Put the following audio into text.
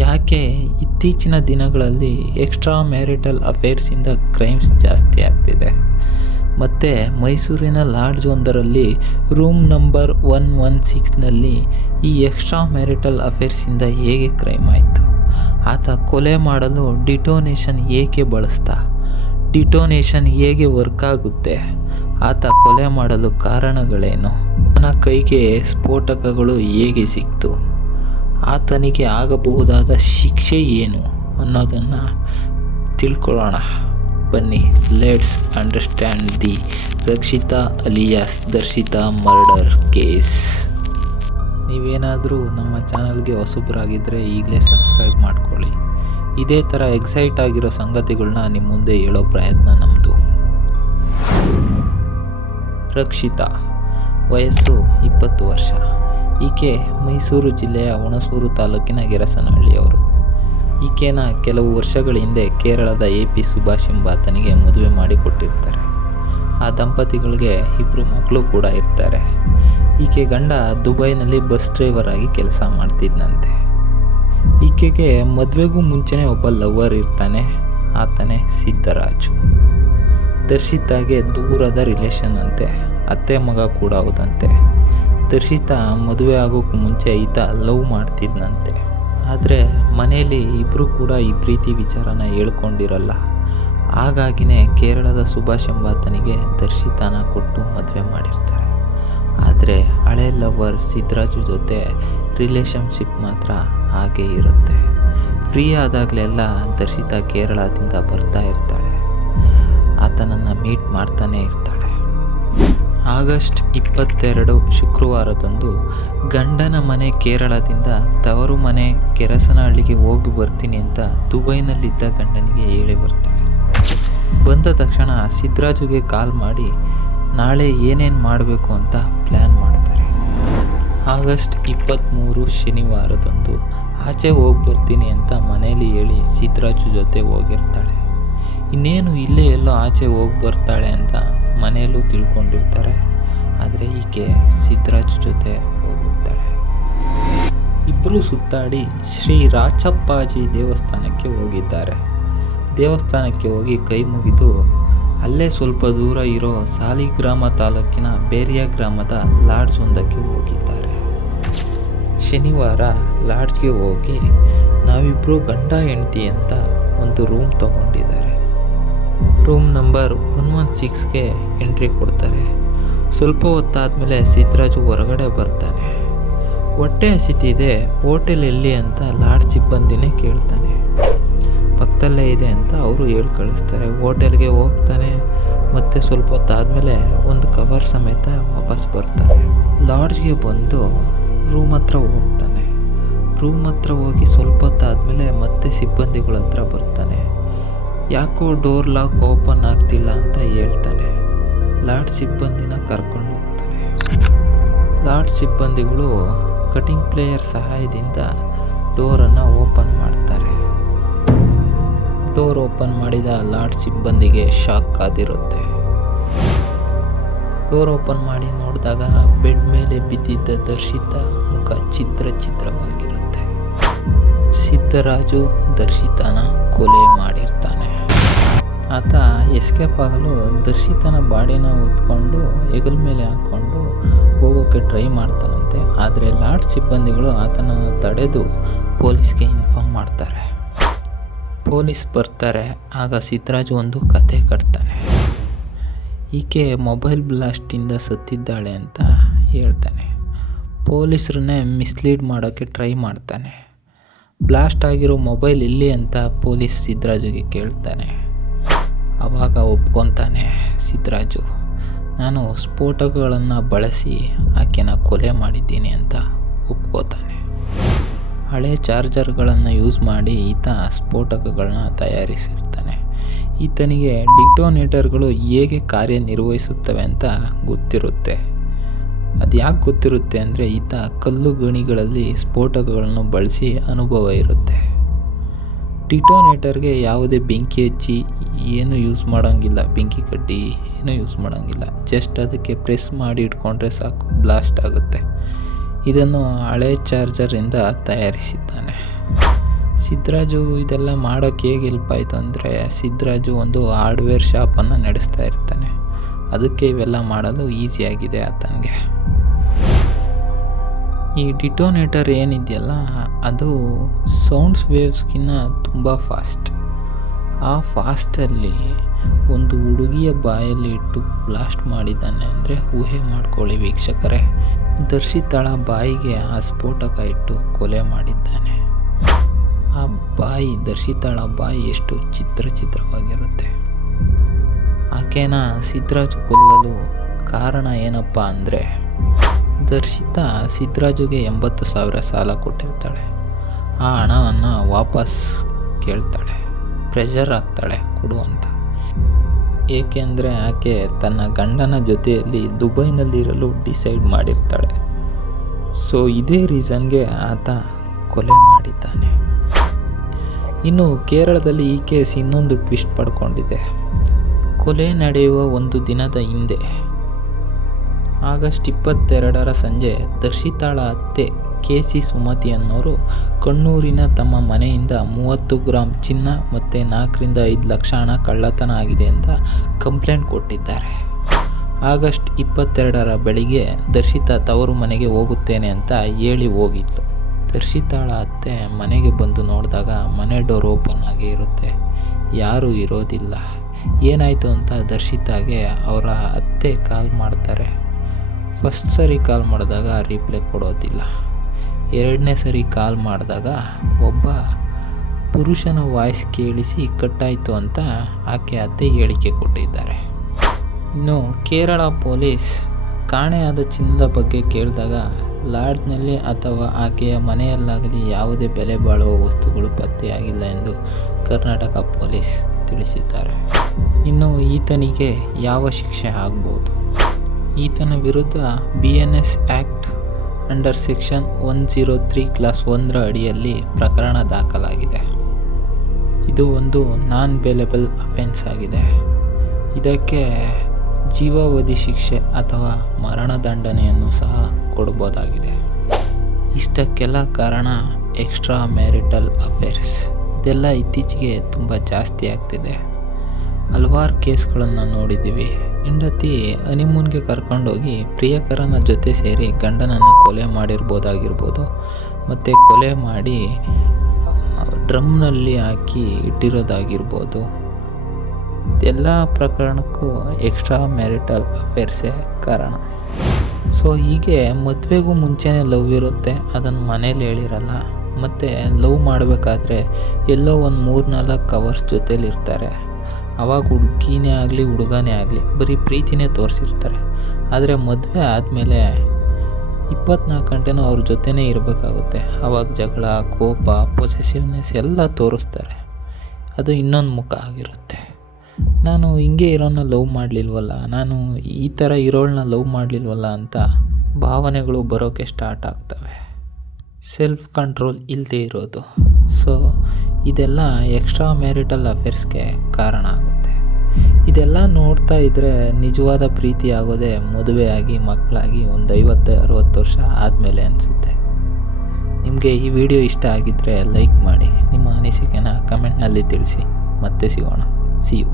ಯಾಕೆ ಇತ್ತೀಚಿನ ದಿನಗಳಲ್ಲಿ ಎಕ್ಸ್ಟ್ರಾ ಮ್ಯಾರಿಟಲ್ ಅಫೇರ್ಸಿಂದ ಕ್ರೈಮ್ಸ್ ಜಾಸ್ತಿ ಆಗ್ತಿದೆ? ಮತ್ತು ಮೈಸೂರಿನ ಲಾಡ್ಜ್ ಒಂದರಲ್ಲಿ ರೂಮ್ ನಂಬರ್ 116ನಲ್ಲಿ ಈ ಎಕ್ಸ್ಟ್ರಾ ಮ್ಯಾರಿಟಲ್ ಅಫೇರ್ಸಿಂದ ಹೇಗೆ ಕ್ರೈಮ್ ಆಯಿತು? ಆತ ಕೊಲೆ ಮಾಡಲು ಡಿಟೋನೇಷನ್ ಏಕೆ ಬಳಸ್ತಾ? ಡಿಟೋನೇಷನ್ ಹೇಗೆ ವರ್ಕ್ ಆಗುತ್ತೆ? ಆತ ಕೊಲೆ ಮಾಡಲು ಕಾರಣಗಳೇನು? ಅವನ ಕೈಗೆ ಸ್ಫೋಟಕಗಳು ಹೇಗೆ ಸಿಕ್ತು? ಆತನಿಗೆ ಆಗಬಹುದಾದ ಶಿಕ್ಷೆ ಏನು ಅನ್ನೋದನ್ನು ತಿಳ್ಕೊಳ್ಳೋಣ ಬನ್ನಿ. Let's understand the Rakshita alias Darshita murder case. ನೀವೇನಾದರೂ ನಮ್ಮ ಚಾನಲ್ಗೆ ಹೊಸಬರಾಗಿದ್ದರೆ ಈಗಲೇ ಸಬ್ಸ್ಕ್ರೈಬ್ ಮಾಡ್ಕೊಳ್ಳಿ. ಇದೇ ಥರ ಎಕ್ಸೈಟ್ ಆಗಿರೋ ಸಂಗತಿಗಳನ್ನ ನಿಮ್ಮ ಮುಂದೆ ಹೇಳೋ ಪ್ರಯತ್ನ ನಮ್ಮದು. ರಕ್ಷಿತಾ, ವಯಸ್ಸು 20 ವರ್ಷ. ಈಕೆ ಮೈಸೂರು ಜಿಲ್ಲೆಯ ಹುಣಸೂರು ತಾಲೂಕಿನ ಗೆರಸನಹಳ್ಳಿಯವರು. ಈಕೆನ ಕೆಲವು ವರ್ಷಗಳ ಹಿಂದೆ ಕೇರಳದ AP ಸುಭಾಷ್ ಎಂಬಾತನಿಗೆ ಮದುವೆ ಮಾಡಿಕೊಟ್ಟಿರ್ತಾರೆ. ಆ ದಂಪತಿಗಳಿಗೆ 2 ಮಕ್ಕಳು ಕೂಡ ಇರ್ತಾರೆ. ಈಕೆ ಗಂಡ ದುಬೈನಲ್ಲಿ ಬಸ್ ಡ್ರೈವರ್ ಆಗಿ ಕೆಲಸ ಮಾಡ್ತಿದ್ದಂತೆ. ಈಕೆಗೆ ಮದುವೆಗೂ ಮುಂಚೆನೇ ಒಬ್ಬ ಲವರ್ ಇರ್ತಾನೆ, ಆತನೇ ಸಿದ್ದರಾಜು. ದರ್ಶಿತಾಗೆ ದೂರದ ರಿಲೇಷನ್ ಅಂತೆ, ಅತ್ತೆ ಮಗ ಕೂಡ ಹೌದಂತೆ. ದರ್ಶಿತಾ ಮದುವೆ ಆಗೋಕ್ಕೂ ಮುಂಚೆ ಈತ ಲವ್ ಮಾಡ್ತಿದ್ನಂತೆ. ಆದರೆ ಮನೆಯಲ್ಲಿ ಇಬ್ಬರು ಕೂಡ ಈ ಪ್ರೀತಿ ವಿಚಾರನ ಹೇಳ್ಕೊಂಡಿರಲ್ಲ. ಹಾಗಾಗಿನೇ ಕೇರಳದ ಸುಭಾಷ್ ಎಂಬಾತನಿಗೆ ದರ್ಶಿತಾನ ಕೊಟ್ಟು ಮದುವೆ ಮಾಡಿರ್ತಾರೆ. ಆದರೆ ಹಳೆ ಲವರ್ ಸಿದ್ದರಾಜು ಜೊತೆ ರಿಲೇಷನ್ಶಿಪ್ ಮಾತ್ರ ಹಾಗೇ ಇರುತ್ತೆ. ಫ್ರೀ ಆದಾಗಲೆಲ್ಲ ದರ್ಶಿತಾ ಕೇರಳದಿಂದ ಬರ್ತಾ ಇರ್ತಾಳೆ, ಆತನನ್ನು ಮೀಟ್ ಮಾಡ್ತಾನೆ ಇರ್ತಾಳೆ. ಆಗಸ್ಟ್ 22 ಶುಕ್ರವಾರದಂದು ಗಂಡನ ಮನೆ ಕೇರಳದಿಂದ ತವರು ಮನೆ ಗೆರಸನಹಳ್ಳಿಗೆ ಹೋಗಿ ಬರ್ತೀನಿ ಅಂತ ದುಬೈನಲ್ಲಿದ್ದ ಗಂಡನಿಗೆ ಹೇಳಿ ಬರ್ತಾಳೆ. ಬಂದ ತಕ್ಷಣ ಸಿದ್ದರಾಜುಗೆ ಕಾಲ್ ಮಾಡಿ ನಾಳೆ ಏನೇನು ಮಾಡಬೇಕು ಅಂತ ಪ್ಲ್ಯಾನ್ ಮಾಡ್ತಾರೆ. ಆಗಸ್ಟ್ 23 ಶನಿವಾರದಂದು ಆಚೆ ಹೋಗಿ ಬರ್ತೀನಿ ಅಂತ ಮನೆಯಲ್ಲಿ ಹೇಳಿ ಸಿದ್ದರಾಜು ಜೊತೆ ಹೋಗಿರ್ತಾಳೆ. ಇನ್ನೇನು ಇಲ್ಲೇ ಎಲ್ಲೋ ಆಚೆ ಹೋಗಿ ಬರ್ತಾಳೆ ಅಂತ ಮನೆಯಲ್ಲೂ ತಿಳ್ಕೊಂಡಿರ್ತಾರೆ. ಆದರೆ ಈಕೆ ಸಿದ್ದರಾಜು ಜೊತೆ ಹೋಗಿರ್ತಾಳೆ. ಇಬ್ಬರು ಸುತ್ತಾಡಿ ಶ್ರೀ ರಾಚಪ್ಪಾಜಿ ದೇವಸ್ಥಾನಕ್ಕೆ ಹೋಗಿದ್ದಾರೆ. ದೇವಸ್ಥಾನಕ್ಕೆ ಹೋಗಿ ಕೈ ಮುಗಿದು ಅಲ್ಲೇ ಸ್ವಲ್ಪ ದೂರ ಇರೋ ಸಾಲಿಗ್ರಾಮ ತಾಲೂಕಿನ ಬೇರಿಯ ಗ್ರಾಮದ ಲಾಡ್ಜ್ ಒಂದಕ್ಕೆ ಹೋಗಿದ್ದಾರೆ. ಶನಿವಾರ ಲಾಡ್ಜ್ಗೆ ಹೋಗಿ ನಾವಿಬ್ಬರು ಗಂಡ ಹೆಂಡತಿ ಅಂತ ಒಂದು ರೂಮ್ ತಗೊಂಡಿದ್ದಾರೆ. ರೂಮ್ ನಂಬರ್ 116ಗೆ ಎಂಟ್ರಿ ಕೊಡ್ತಾರೆ. ಸ್ವಲ್ಪ ಹೊತ್ತಾದಮೇಲೆ ಸಿದ್ದರಾಜು ಹೊರಗಡೆ ಬರ್ತಾನೆ. ಹೊಟ್ಟೆ ಹಸಿತಿದೆ, ಹೋಟೆಲ್ ಎಲ್ಲಿ ಅಂತ ಲಾಡ್ಜ್ ಸಿಬ್ಬಂದಿನೇ ಕೇಳ್ತಾನೆ. ಪಕ್ಕದಲ್ಲೇ ಇದೆ ಅಂತ ಅವರು ಹೇಳಿ ಕಳಿಸ್ತಾರೆ. ಹೋಟೆಲ್ಗೆ ಹೋಗ್ತಾನೆ. ಮತ್ತು ಸ್ವಲ್ಪ ಹೊತ್ತಾದಮೇಲೆ ಒಂದು ಕವರ್ ಸಮೇತ ವಾಪಸ್ ಬರ್ತಾನೆ. ಲಾಡ್ಜ್ಗೆ ಬಂದು ರೂಮ್ ಹತ್ರ ಹೋಗ್ತಾನೆ. ರೂಮ್ ಹತ್ರ ಹೋಗಿ ಸ್ವಲ್ಪ ಹೊತ್ತಾದಮೇಲೆ ಮತ್ತೆ ಸಿಬ್ಬಂದಿಗಳ ಹತ್ರ ಬರ್ತಾನೆ. ಯಾಕೋ ಡೋರ್ ಲಾಕ್ ಓಪನ್ ಆಗ್ತಿಲ್ಲ ಅಂತ ಹೇಳ್ತಾನೆ. ಲಾಡ್ಜ್ ಸಿಬ್ಬಂದಿನ ಕರ್ಕೊಂಡು ಹೋಗ್ತಾನೆ. ಲಾಡ್ಜ್ ಸಿಬ್ಬಂದಿಗಳು ಕಟಿಂಗ್ ಪ್ಲೇಯರ್ ಸಹಾಯದಿಂದ ಡೋರನ್ನು ಓಪನ್ ಮಾಡ್ತಾರೆ. ಡೋರ್ ಓಪನ್ ಮಾಡಿದ ಲಾಡ್ಜ್ ಸಿಬ್ಬಂದಿಗೆ ಶಾಕ್ ಆದಿರುತ್ತೆ. ಡೋರ್ ಓಪನ್ ಮಾಡಿ ನೋಡಿದಾಗ ಬೆಡ್ ಮೇಲೆ ಬಿದ್ದಿದ್ದ ದರ್ಶಿತಾ ಮುಖ ಚಿತ್ರವಾಗಿರುತ್ತೆ. ಸಿದ್ದರಾಜು ದರ್ಶಿತಾನ ಕೊಲೆ ಮಾಡಿರ್ತಾನೆ. ಆತ ಎಸ್ಕೇಪ್ ಆಗಲು ದರ್ಶಿತಾನ ಬಾಡಿನ ಹೊತ್ಕೊಂಡು ಹೆಗಲ ಮೇಲೆ ಹಾಕ್ಕೊಂಡು ಹೋಗೋಕ್ಕೆ ಟ್ರೈ ಮಾಡ್ತಾನಂತೆ. ಆದರೆ ಲಾಡ್ಜ್ ಸಿಬ್ಬಂದಿಗಳು ಆತನನ್ನು ತಡೆದು ಪೊಲೀಸ್ಗೆ ಇನ್ಫಾರ್ಮ್ ಮಾಡ್ತಾರೆ. ಪೊಲೀಸ್ ಬರ್ತಾರೆ. ಆಗ ಸಿದ್ದರಾಜು ಒಂದು ಕತೆ ಕಟ್ತಾನೆ. ಈಕೆ ಮೊಬೈಲ್ ಬ್ಲಾಸ್ಟಿಂದ ಸತ್ತಿದ್ದಾಳೆ ಅಂತ ಹೇಳ್ತಾನೆ. ಪೊಲೀಸರನ್ನೇ ಮಿಸ್ಲೀಡ್ ಮಾಡೋಕ್ಕೆ ಟ್ರೈ ಮಾಡ್ತಾನೆ. ಬ್ಲಾಸ್ಟ್ ಆಗಿರೋ ಮೊಬೈಲ್ ಎಲ್ಲಿ ಅಂತ ಪೊಲೀಸ್ ಸಿದ್ದರಾಜುಗೆ ಕೇಳ್ತಾನೆ. ಆವಾಗ ಒಪ್ಕೊತಾನೆ ಸಿದ್ದರಾಜು. ನಾನು ಸ್ಫೋಟಕಗಳನ್ನು ಬಳಸಿ ಆಕೆನ ಕೊಲೆ ಮಾಡಿದ್ದೀನಿ ಅಂತ ಒಪ್ಕೋತಾನೆ. ಹಳೆ ಚಾರ್ಜರ್ಗಳನ್ನು ಯೂಸ್ ಮಾಡಿ ಈತ ಸ್ಫೋಟಕಗಳನ್ನ ತಯಾರಿಸಿರ್ತಾನೆ. ಈತನಿಗೆ ಡಿಟೋನೇಟರ್ಗಳು ಹೇಗೆ ಕಾರ್ಯನಿರ್ವಹಿಸುತ್ತವೆ ಅಂತ ಗೊತ್ತಿರುತ್ತೆ. ಅದು ಯಾಕೆ ಗೊತ್ತಿರುತ್ತೆ ಅಂದರೆ ಈತ ಕಲ್ಲು ಗಣಿಗಳಲ್ಲಿ ಸ್ಫೋಟಕಗಳನ್ನು ಬಳಸಿ ಅನುಭವ ಇರುತ್ತೆ. ಡಿಟೋನೇಟರ್ಗೆ ಯಾವುದೇ ಬೆಂಕಿ ಹಚ್ಚಿ ಏನು ಯೂಸ್ ಮಾಡೋಂಗಿಲ್ಲ, ಬೆಂಕಿ ಕಡ್ಡಿ ಏನೂ ಯೂಸ್ ಮಾಡೋಂಗಿಲ್ಲ. ಜಸ್ಟ್ ಅದಕ್ಕೆ ಪ್ರೆಸ್ ಮಾಡಿ ಇಟ್ಕೊಂಡ್ರೆ ಸಾಕು, ಬ್ಲಾಸ್ಟ್ ಆಗುತ್ತೆ. ಇದನ್ನು ಹಳೆ ಚಾರ್ಜರಿಂದ ತಯಾರಿಸಿದ್ದಾನೆ. ಸಿದ್ದರಾಜು ಇದೆಲ್ಲ ಮಾಡೋಕ್ಕೆ ಹೇಗೆ ಹೆಲ್ಪ್ ಆಯಿತು ಅಂದರೆ, ಸಿದ್ದರಾಜು ಒಂದು ಹಾರ್ಡ್ವೇರ್ ಶಾಪನ್ನು ನಡೆಸ್ತಾ ಇರ್ತಾನೆ. ಅದಕ್ಕೆ ಇವೆಲ್ಲ ಮಾಡಲು ಈಸಿಯಾಗಿದೆ ಆತನಿಗೆ. ಈ ಡಿಟೋನೇಟರ್ ಏನಿದೆಯಲ್ಲ, ಅದು ಸೌಂಡ್ಸ್ ವೇವ್ಸ್ಗಿನ್ನ ತುಂಬ ಫಾಸ್ಟ್. ಆ ಫಾಸ್ಟಲ್ಲಿ ಒಂದು ಹುಡುಗಿಯ ಬಾಯಲ್ಲಿ ಇಟ್ಟು ಬ್ಲಾಸ್ಟ್ ಮಾಡಿದ್ದಾನೆ ಅಂದರೆ ಊಹೆ ಮಾಡ್ಕೊಳ್ಳಿ ವೀಕ್ಷಕರೇ. ದರ್ಶಿತಾಳ ಬಾಯಿಗೆ ಆ ಸ್ಫೋಟಕ ಇಟ್ಟು ಕೊಲೆ ಮಾಡಿದ್ದಾನೆ. ಆ ಬಾಯಿ, ದರ್ಶಿತಾಳ ಬಾಯಿ ಎಷ್ಟು ಚಿತ್ರವಾಗಿರುತ್ತೆ. ಆಕೆನ ಸಿದ್ದರಾಜು ಕೊಲ್ಲಲು ಕಾರಣ ಏನಪ್ಪ ಅಂದರೆ, ದರ್ಶಿತಾ ಸಿದ್ದರಾಜುಗೆ 80,000 ಸಾಲ ಕೊಟ್ಟಿರ್ತಾಳೆ. ಆ ಹಣವನ್ನು ವಾಪಸ್ ಕೇಳ್ತಾಳೆ, ಪ್ರೆಷರ್ ಹಾಕ್ತಾಳೆ ಕೊಡು ಅಂತ. ಏಕೆಂದರೆ ಆಕೆ ತನ್ನ ಗಂಡನ ಜೊತೆಯಲ್ಲಿ ದುಬೈನಲ್ಲಿರಲು ಡಿಸೈಡ್ ಮಾಡಿರ್ತಾಳೆ. ಸೊ ಇದೇ ರೀಸನ್ಗೆ ಆತ ಕೊಲೆ ಮಾಡಿದ್ದಾನೆ. ಇನ್ನು ಕೇರಳದಲ್ಲಿ ಈ ಕೇಸ್ ಇನ್ನೊಂದು ಟ್ವಿಸ್ಟ್ ಪಡ್ಕೊಂಡಿದೆ. ಕೊಲೆ ನಡೆಯುವ ಒಂದು ದಿನದ ಹಿಂದೆ, ಆಗಸ್ಟ್ 22 ಸಂಜೆ, ದರ್ಶಿತಾಳ ಅತ್ತೆ KC ಸುಮತಿ ಅನ್ನೋರು ಕಣ್ಣೂರಿನ ತಮ್ಮ ಮನೆಯಿಂದ 30 ಗ್ರಾಂ ಚಿನ್ನ ಮತ್ತು 4-5 ಲಕ್ಷ ಹಣ ಕಳ್ಳತನ ಆಗಿದೆ ಅಂತ ಕಂಪ್ಲೇಂಟ್ ಕೊಟ್ಟಿದ್ದಾರೆ. ಆಗಸ್ಟ್ 22 ಬೆಳಿಗ್ಗೆ ದರ್ಶಿತಾ ತವರು ಮನೆಗೆ ಹೋಗುತ್ತೇನೆ ಅಂತ ಹೇಳಿ ಹೋಗಿದ್ಲು. ದರ್ಶಿತಾಳ ಅತ್ತೆ ಮನೆಗೆ ಬಂದು ನೋಡಿದಾಗ ಮನೆ ಡೋರ್ ಓಪನ್ ಆಗೇ ಇರುತ್ತೆ, ಯಾರೂ ಇರೋದಿಲ್ಲ. ಏನಾಯಿತು ಅಂತ ದರ್ಶಿತಾಗೆ ಅವರ ಅತ್ತೆ ಕಾಲ್ ಮಾಡ್ತಾರೆ. ಫಸ್ಟ್ ಸರಿ ಕಾಲ್ ಮಾಡಿದಾಗ ರಿಪ್ಲೈ ಕೊಡೋದಿಲ್ಲ. 2ನೇ ಸರಿ ಕಾಲ್ ಮಾಡಿದಾಗ ಒಬ್ಬ ಪುರುಷನ ವಾಯ್ಸ್ ಕೇಳಿಸಿ ಕಟ್ಟಾಯಿತು ಅಂತ ಆಕೆ ಅತ್ತೆ ಹೇಳಿಕೆ ಕೊಟ್ಟಿದ್ದಾರೆ. ಇನ್ನು ಕೇರಳ ಪೊಲೀಸ್ ಕಾಣೆಯಾದ ಚಿನ್ನದ ಬಗ್ಗೆ ಕೇಳಿದಾಗ ಲಾಡ್ಜ್ನಲ್ಲಿ ಅಥವಾ ಆಕೆಯ ಮನೆಯಲ್ಲಾಗಲಿ ಯಾವುದೇ ಬೆಲೆ ಬಾಳುವ ವಸ್ತುಗಳು ಪತ್ತೆಯಾಗಿಲ್ಲ ಎಂದು ಕರ್ನಾಟಕ ಪೊಲೀಸ್ ತಿಳಿಸಿದ್ದಾರೆ. ಇನ್ನು ಈತನಿಗೆ ಯಾವ ಶಿಕ್ಷೆ ಆಗ್ಬೋದು? ಈತನ ವಿರುದ್ಧ BNS act under section 103 class 1 ಅಡಿಯಲ್ಲಿ ಪ್ರಕರಣ ದಾಖಲಾಗಿದೆ. ಇದು ಒಂದು ನಾನ್ ಬೇಲೆಬಲ್ ಅಫೆನ್ಸ್ ಆಗಿದೆ. ಇದಕ್ಕೆ ಜೀವಾವಧಿ ಶಿಕ್ಷೆ ಅಥವಾ ಮರಣದಂಡನೆಯನ್ನು ಸಹ ಕೊಡ್ಬೋದಾಗಿದೆ. ಇಷ್ಟಕ್ಕೆಲ್ಲ ಕಾರಣ ಎಕ್ಸ್ಟ್ರಾ ಮ್ಯಾರಿಟಲ್ ಅಫೇರ್ಸ್. ಇದೆಲ್ಲ ಇತ್ತೀಚೆಗೆ ತುಂಬ ಜಾಸ್ತಿ ಆಗ್ತಿದೆ. ಹಲವಾರು ಕೇಸ್ಗಳನ್ನು ನೋಡಿದ್ದೀವಿ. ಹೆಂಡತಿ ಹನಿಮೂನ್ಗೆ ಕರ್ಕೊಂಡೋಗಿ ಪ್ರಿಯಕರನ ಜೊತೆ ಸೇರಿ ಗಂಡನನ್ನು ಕೊಲೆ ಮಾಡಿರ್ಬೋದಾಗಿರ್ಬೋದು, ಮತ್ತು ಕೊಲೆ ಮಾಡಿ ಡ್ರಮ್ನಲ್ಲಿ ಹಾಕಿ ಇಟ್ಟಿರೋದಾಗಿರ್ಬೋದು. ಇದೆಲ್ಲ ಪ್ರಕರಣಕ್ಕೂ ಎಕ್ಸ್ಟ್ರಾ ಮ್ಯಾರಿಟಲ್ ಅಫೇರ್ಸೇ ಕಾರಣ. ಸೊ ಹೀಗೆ ಮದುವೆಗೂ ಮುಂಚೆನೇ ಲವ್ ಇರುತ್ತೆ, ಅದನ್ನು ಮನೇಲಿ ಹೇಳಿರಲ್ಲ. ಮತ್ತು ಲವ್ ಮಾಡಬೇಕಾದ್ರೆ ಎಲ್ಲೋ ಒಂದು 3-4 ಅವರ್ಸ್ ಜೊತೇಲಿರ್ತಾರೆ. ಆವಾಗ ಹುಡುಗಿನೇ ಆಗಲಿ ಹುಡುಗನೇ ಆಗಲಿ ಬರೀ ಪ್ರೀತಿನೇ ತೋರಿಸಿರ್ತಾರೆ. ಆದರೆ ಮದುವೆ ಆದಮೇಲೆ 24 ಗಂಟೆನೂ ಅವ್ರ ಜೊತೆನೇ ಇರಬೇಕಾಗುತ್ತೆ. ಆವಾಗ ಜಗಳ, ಕೋಪ, ಪೊಸೆಸಿವ್ನೆಸ್ ಎಲ್ಲ ತೋರಿಸ್ತಾರೆ. ಅದು ಇನ್ನೊಂದು ಮುಖ ಆಗಿರುತ್ತೆ. ನಾನು ಹಿಂಗೆ ಇರೋನ್ನ ಲವ್ ಮಾಡಲಿಲ್ವಲ್ಲ, ನಾನು ಈ ಥರ ಇರೋಳನ್ನ ಲವ್ ಮಾಡಲಿಲ್ವಲ್ಲ ಅಂತ ಭಾವನೆಗಳು ಬರೋಕ್ಕೆ ಸ್ಟಾರ್ಟ್ ಆಗ್ತವೆ. ಸೆಲ್ಫ್ ಕಂಟ್ರೋಲ್ ಇಲ್ಲದೆ ಇರೋದು. ಸೊ ಇದೆಲ್ಲ ಎಕ್ಸ್ಟ್ರಾ ಮ್ಯಾರಿಟಲ್ ಅಫೇರ್ಸ್ಗೆ ಕಾರಣ ಆಗುತ್ತೆ. ಇದೆಲ್ಲ ನೋಡ್ತಾ ಇದ್ದರೆ ನಿಜವಾದ ಪ್ರೀತಿ ಆಗೋದೇ ಮದುವೆ ಆಗಿ ಮಕ್ಕಳಾಗಿ ಒಂದು 50-60 ವರ್ಷ ಆದಮೇಲೆ ಅನಿಸುತ್ತೆ. ನಿಮಗೆ ಈ ವಿಡಿಯೋ ಇಷ್ಟ ಆಗಿದ್ದರೆ ಲೈಕ್ ಮಾಡಿ, ನಿಮ್ಮ ಅನಿಸಿಕೆನ ಕಮೆಂಟ್ನಲ್ಲಿ ತಿಳಿಸಿ. ಮತ್ತೆ ಸಿಗೋಣ. See you.